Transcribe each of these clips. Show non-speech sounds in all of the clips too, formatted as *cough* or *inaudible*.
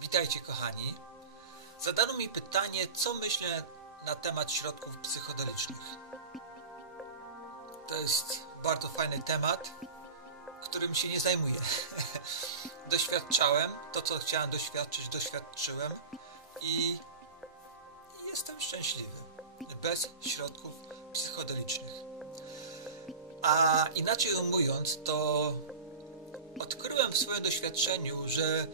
Witajcie kochani. Zadano mi pytanie, co myślę na temat środków psychodelicznych. To jest bardzo fajny temat, którym się nie zajmuję. *laughs* Doświadczałem to, co chciałem doświadczyć, doświadczyłem i jestem szczęśliwy bez środków psychodelicznych. A inaczej mówiąc, to odkryłem w swoim doświadczeniu, że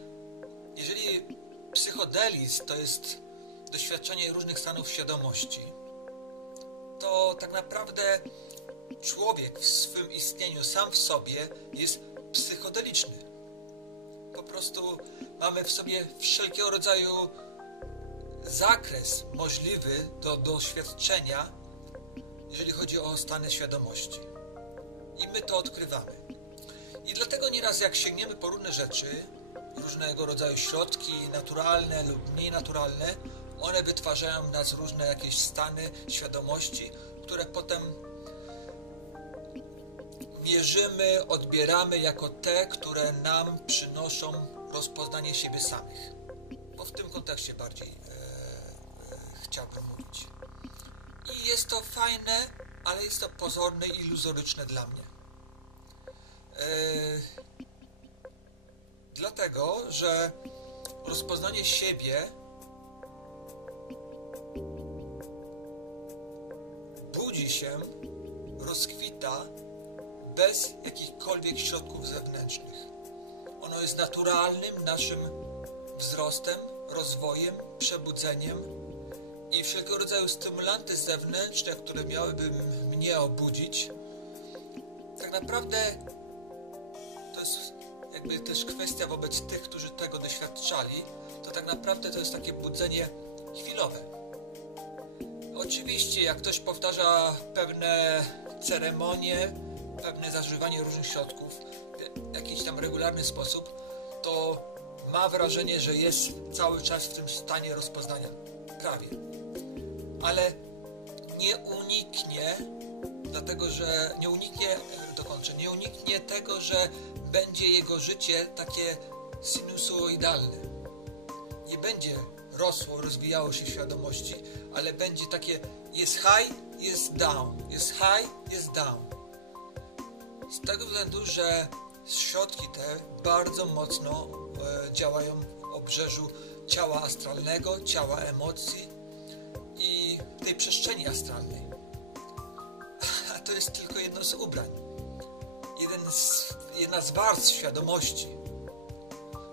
jeżeli psychodelizm to jest doświadczenie różnych stanów świadomości, to tak naprawdę człowiek w swym istnieniu sam w sobie jest psychodeliczny. Po prostu mamy w sobie wszelkiego rodzaju zakres możliwy do doświadczenia, jeżeli chodzi o stany świadomości. I my to odkrywamy. I dlatego nieraz jak sięgniemy po różne rzeczy, różnego rodzaju środki naturalne lub mniej naturalne, one wytwarzają w nas różne jakieś stany świadomości, które potem mierzymy, odbieramy jako te, które nam przynoszą rozpoznanie siebie samych. Bo w tym kontekście bardziej e, e, chciałbym mówić. I jest to fajne, ale jest to pozorne i iluzoryczne dla mnie. E, dlatego, że rozpoznanie siebie budzi się, rozkwita bez jakichkolwiek środków zewnętrznych. Ono jest naturalnym naszym wzrostem, rozwojem, przebudzeniem i wszelkiego rodzaju stymulanty zewnętrzne, które miałyby mnie obudzić, tak naprawdę jakby też kwestia wobec tych, którzy tego doświadczali, to tak naprawdę to jest takie budzenie chwilowe. Oczywiście, jak ktoś powtarza pewne ceremonie, pewne zażywanie różnych środków w jakiś tam regularny sposób, to ma wrażenie, że jest cały czas w tym stanie rozpoznania. Prawie. Ale nie uniknie, dlatego że nie uniknie, dokończę, nie uniknie tego, że będzie jego życie takie sinusoidalne. Nie będzie rosło, rozwijało się świadomości, ale będzie takie jest high, jest down, jest high, jest down. Z tego względu, że środki te bardzo mocno e, działają w obrzeżu ciała astralnego, ciała emocji i tej przestrzeni astralnej. To jest tylko jedno z ubrań. Jeden z, jedna z warstw świadomości.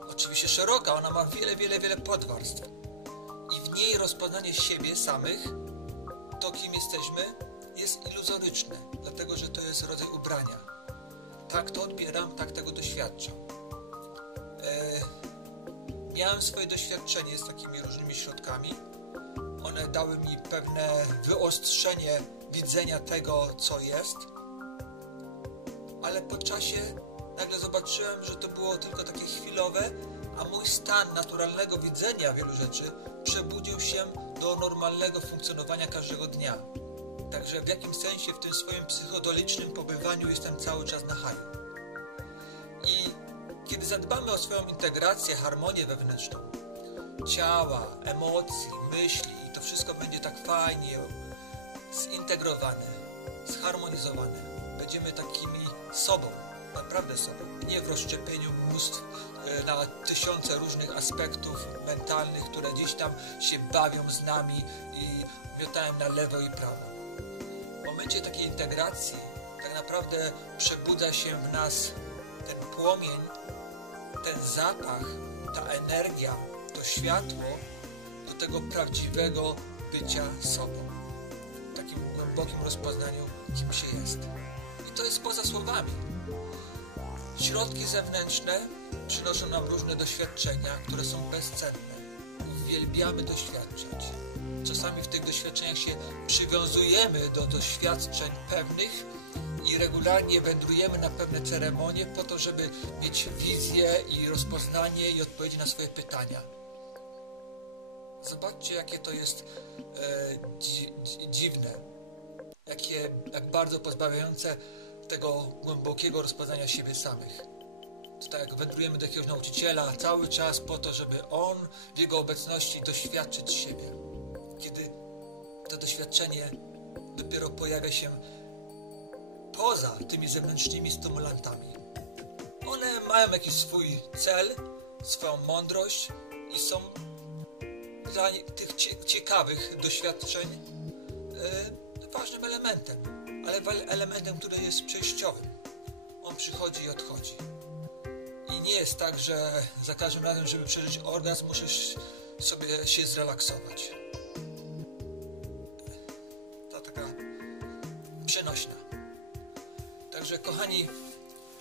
Oczywiście szeroka, ona ma wiele, wiele, wiele podwarstw. I w niej rozpoznanie siebie samych, to kim jesteśmy, jest iluzoryczne, dlatego że to jest rodzaj ubrania tak to odbieram, tak tego doświadczam. E, miałem swoje doświadczenie z takimi różnymi środkami. One dały mi pewne wyostrzenie widzenia tego, co jest, ale po czasie nagle zobaczyłem, że to było tylko takie chwilowe, a mój stan naturalnego widzenia wielu rzeczy przebudził się do normalnego funkcjonowania każdego dnia. Także w jakimś sensie w tym swoim psychodolicznym pobywaniu jestem cały czas na haju. I kiedy zadbamy o swoją integrację, harmonię wewnętrzną, ciała, emocji, myśli i to wszystko będzie tak fajnie zintegrowane, zharmonizowane, będziemy takimi sobą, naprawdę sobą, nie w rozszczepieniu mnóstw e, na tysiące różnych aspektów mentalnych, które gdzieś tam się bawią z nami i miotają na lewo i prawo. Momencie takiej integracji tak naprawdę przebudza się w nas ten płomień, ten zapach, ta energia, to światło do tego prawdziwego bycia sobą. Takim głębokim rozpoznaniu, kim się jest. I to jest poza słowami. Środki zewnętrzne przynoszą nam różne doświadczenia, które są bezcenne. Uwielbiamy doświadczać czasami w tych doświadczeniach się przywiązujemy do doświadczeń pewnych i regularnie wędrujemy na pewne ceremonie po to, żeby mieć wizję i rozpoznanie i odpowiedzi na swoje pytania. Zobaczcie, jakie to jest e, dzi, dziwne, jakie, jak bardzo pozbawiające tego głębokiego rozpoznania siebie samych. To tak jak wędrujemy do jakiegoś nauczyciela cały czas po to, żeby on w jego obecności doświadczyć siebie. Kiedy to doświadczenie dopiero pojawia się poza tymi zewnętrznymi stymulantami. One mają jakiś swój cel, swoją mądrość i są dla tych ciekawych doświadczeń yy, ważnym elementem, ale elementem, który jest przejściowym. On przychodzi i odchodzi. I nie jest tak, że za każdym razem, żeby przeżyć orgazm, musisz sobie się zrelaksować. To taka przenośna. Także kochani,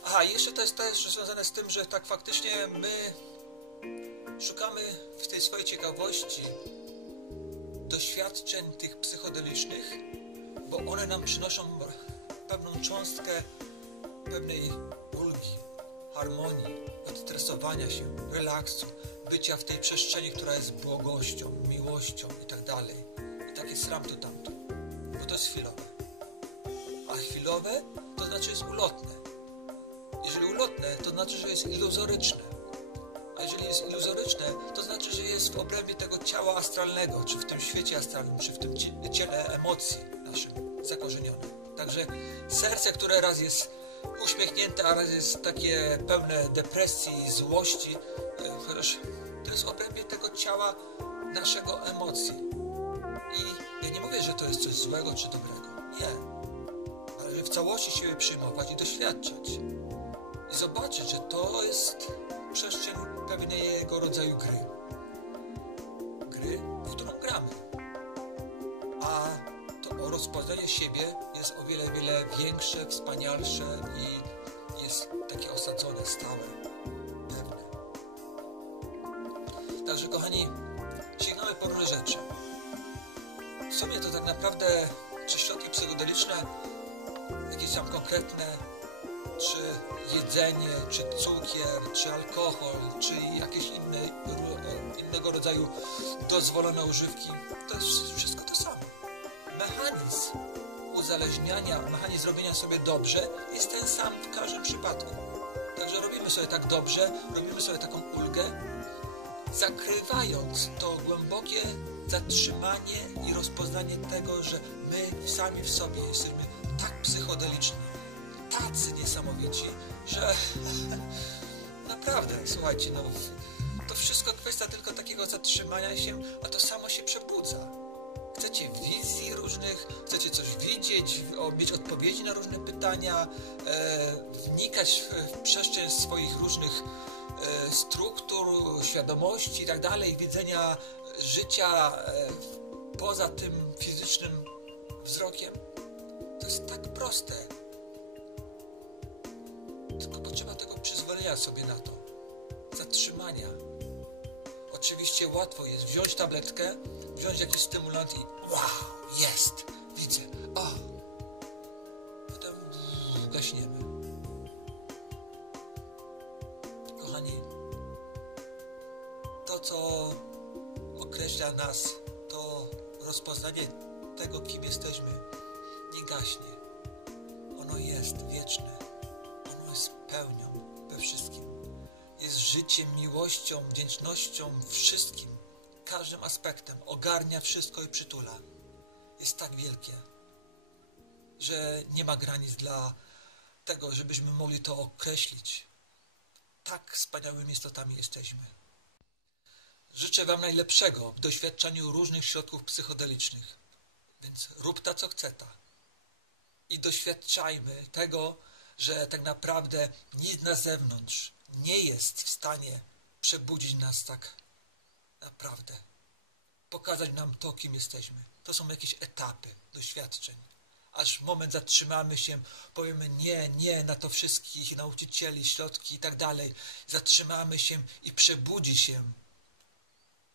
aha, jeszcze to jest też związane z tym, że tak faktycznie my szukamy w tej swojej ciekawości doświadczeń tych psychodelicznych, bo one nam przynoszą pewną cząstkę pewnej ulgi, harmonii, odstresowania się, relaksu, bycia w tej przestrzeni, która jest błogością, miłością i tak dalej. I takie sram to tamto, bo to jest chwilowe. A chwilowe to znaczy jest ulotne. Jeżeli ulotne, to znaczy, że jest iluzoryczne. Jeżeli jest iluzoryczne, to znaczy, że jest w obrębie tego ciała astralnego, czy w tym świecie astralnym, czy w tym ciele emocji naszym zakorzenione. Także serce, które raz jest uśmiechnięte, a raz jest takie pełne depresji, złości, e, chociaż to jest w obrębie tego ciała naszego emocji. I ja nie mówię, że to jest coś złego czy dobrego. Nie w całości siebie przyjmować i doświadczać. I zobaczyć, że to jest przestrzeń pewnego rodzaju gry. Gry, w którą gramy. A to rozpoznanie siebie jest o wiele, wiele większe, wspanialsze i jest takie osadzone, stałe, pewne. Także kochani, sięgamy po różne rzeczy. W sumie to tak naprawdę czy środki psychodeliczne jakieś tam konkretne, czy jedzenie, czy cukier, czy alkohol, czy jakieś inne, innego rodzaju dozwolone używki, to jest wszystko to samo. Mechanizm uzależniania, mechanizm robienia sobie dobrze jest ten sam w każdym przypadku. Także robimy sobie tak dobrze, robimy sobie taką ulgę, zakrywając to głębokie zatrzymanie i rozpoznanie tego, że my sami w sobie jesteśmy tak psychodeliczni, tacy niesamowici, że *laughs* naprawdę, słuchajcie, no to wszystko kwestia tylko takiego zatrzymania się, a to samo się przebudza. Chcecie wizji różnych, chcecie coś widzieć, mieć odpowiedzi na różne pytania, e, wnikać w, przestrzeń swoich różnych e, struktur, świadomości i tak widzenia życia e, poza tym fizycznym wzrokiem. To jest tak proste. Tylko potrzeba tego przyzwolenia sobie na to. Zatrzymania. Oczywiście łatwo jest wziąć tabletkę, wziąć jakiś stymulant i wow, jest, widzę, o. Potem gaśniemy. Kochani, to co określa nas, to rozpoznanie tego, kim jesteśmy, nie gaśnie. Ono jest wieczne. Życiem, miłością, wdzięcznością, wszystkim, każdym aspektem. Ogarnia wszystko i przytula. Jest tak wielkie, że nie ma granic dla tego, żebyśmy mogli to określić. Tak wspaniałymi istotami jesteśmy. Życzę Wam najlepszego w doświadczaniu różnych środków psychodelicznych. Więc rób ta, co chce ta i doświadczajmy tego, że tak naprawdę nic na zewnątrz nie jest w stanie przebudzić nas tak naprawdę. Pokazać nam to, kim jesteśmy. To są jakieś etapy doświadczeń. Aż moment zatrzymamy się, powiemy nie, nie na to wszystkich nauczycieli, środki i tak dalej. Zatrzymamy się i przebudzi się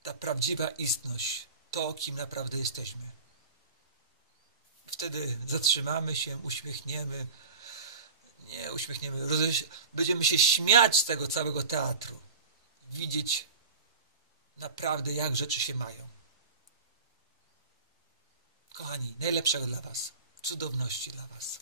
ta prawdziwa istność, to, kim naprawdę jesteśmy. Wtedy zatrzymamy się, uśmiechniemy. Nie uśmiechniemy. Będziemy się śmiać z tego całego teatru. Widzieć naprawdę, jak rzeczy się mają. Kochani, najlepszego dla Was. Cudowności dla Was.